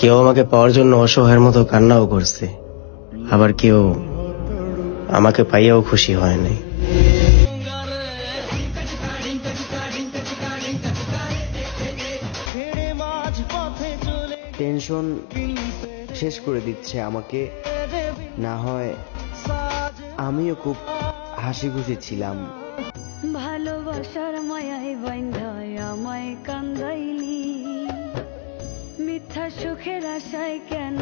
কেউ আমাকে পাওয়ার জন্য অসহায়ের মতো কান্নাও করছে, আবার কেউ আমাকে পাইয়াও খুশি হয় নাই। টেনশন শেষ করে দিচ্ছে আমাকে। না হয় আমিও খুব হাসি খুশি ছিলাম। ভালোবাসার মায়ায় বাইন্ধায় আমায় কান্দাইলি, মিথ্যা সুখের আশায় কেন